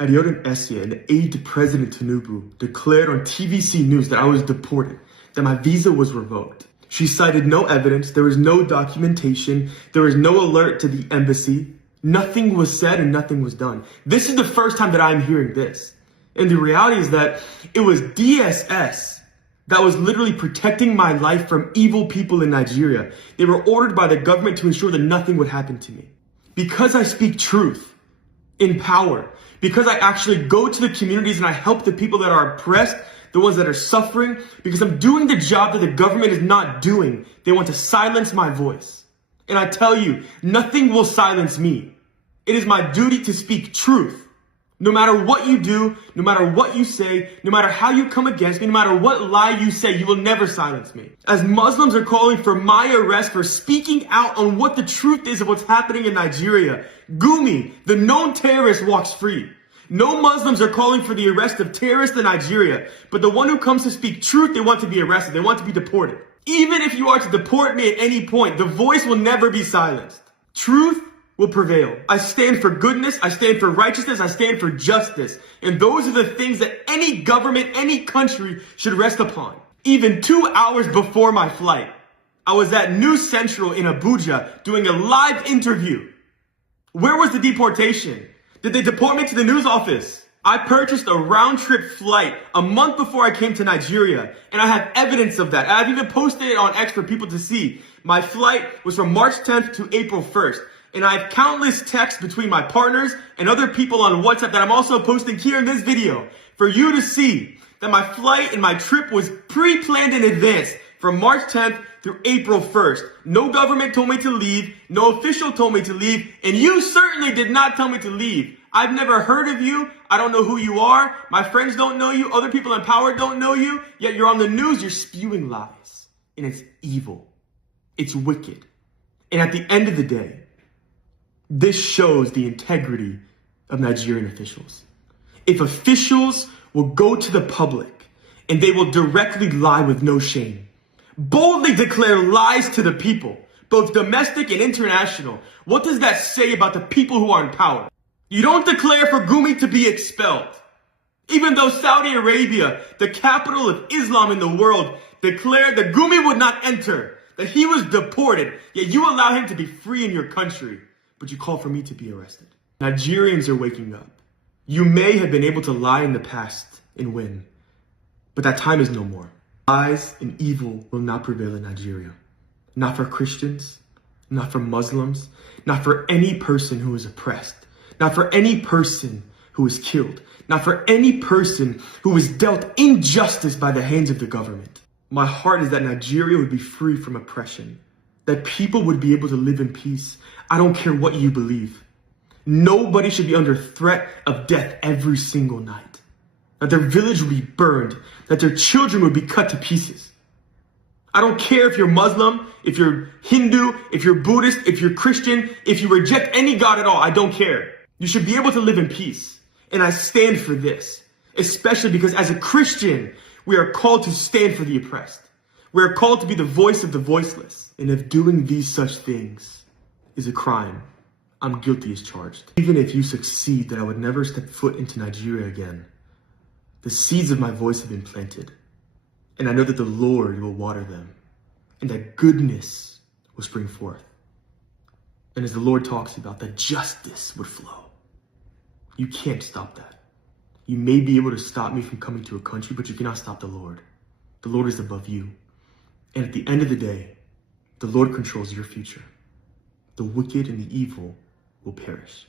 Adeosun Essia, an aide to President Tinubu, declared on TVC News that I was deported, that my visa was revoked. She cited no evidence, there was no documentation, there was no alert to the embassy. Nothing was said and nothing was done. This is the first time that I'm hearing this. And the reality is that it was DSS that was literally protecting my life from evil people in Nigeria. They were ordered by the government to ensure that nothing would happen to me. Because I speak truth in power, because I actually go to the communities and I help the people that are oppressed, the ones that are suffering, because I'm doing the job that the government is not doing. They want to silence my voice. And I tell you, nothing will silence me. It is my duty to speak truth. No matter what you do, no matter what you say, no matter how you come against me, no matter what lie you say, you will never silence me. As Muslims are calling for my arrest for speaking out on what the truth is of what's happening in Nigeria, Gumi, the known terrorist, walks free. No Muslims are calling for the arrest of terrorists in Nigeria, but the one who comes to speak truth, they want to be arrested. They want to be deported. Even if you are to deport me at any point, the voice will never be silenced. Truth will prevail. I stand for goodness, I stand for righteousness, I stand for justice. And those are the things that any government, any country should rest upon. Even 2 hours before my flight, I was at News Central in Abuja doing a live interview. Where was the deportation? Did they deport me to the news office? I purchased a round-trip flight a month before I came to Nigeria, and I have evidence of that. I've even posted it on X for people to see. My flight was from March 10th to April 1st. And I have countless texts between my partners and other people on WhatsApp that I'm also posting here in this video for you to see that my flight and my trip was pre-planned in advance from March 10th through April 1st. No government told me to leave. No official told me to leave. And you certainly did not tell me to leave. I've never heard of you. I don't know who you are. My friends don't know you. Other people in power don't know you. Yet you're on the news. You're spewing lies. And it's evil. It's wicked. And at the end of the day, this shows the integrity of Nigerian officials. If officials will go to the public and they will directly lie with no shame, boldly declare lies to the people, both domestic and international, what does that say about the people who are in power? You don't declare for Gumi to be expelled. Even though Saudi Arabia, the capital of Islam in the world, declared that Gumi would not enter, that he was deported, yet you allow him to be free in your country. But you call for me to be arrested. Nigerians are waking up. You may have been able to lie in the past and win, but that time is no more. Lies and evil will not prevail in Nigeria. Not for Christians, not for Muslims, not for any person who is oppressed, not for any person who is killed, not for any person who is dealt injustice by the hands of the government. My heart is that Nigeria would be free from oppression, that people would be able to live in peace. I don't care what you believe. Nobody should be under threat of death every single night. That their village would be burned, that their children would be cut to pieces. I don't care if you're Muslim, if you're Hindu, if you're Buddhist, if you're Christian, if you reject any God at all, I don't care. You should be able to live in peace. And I stand for this, especially because as a Christian, we are called to stand for the oppressed. We are called to be the voice of the voiceless. And if doing these such things is a crime, I'm guilty as charged. Even if you succeed that I would never step foot into Nigeria again, the seeds of my voice have been planted. And I know that the Lord will water them and that goodness will spring forth. And as the Lord talks about, that justice would flow. You can't stop that. You may be able to stop me from coming to a country, but you cannot stop the Lord. The Lord is above you. And at the end of the day, the Lord controls your future. The wicked and the evil will perish.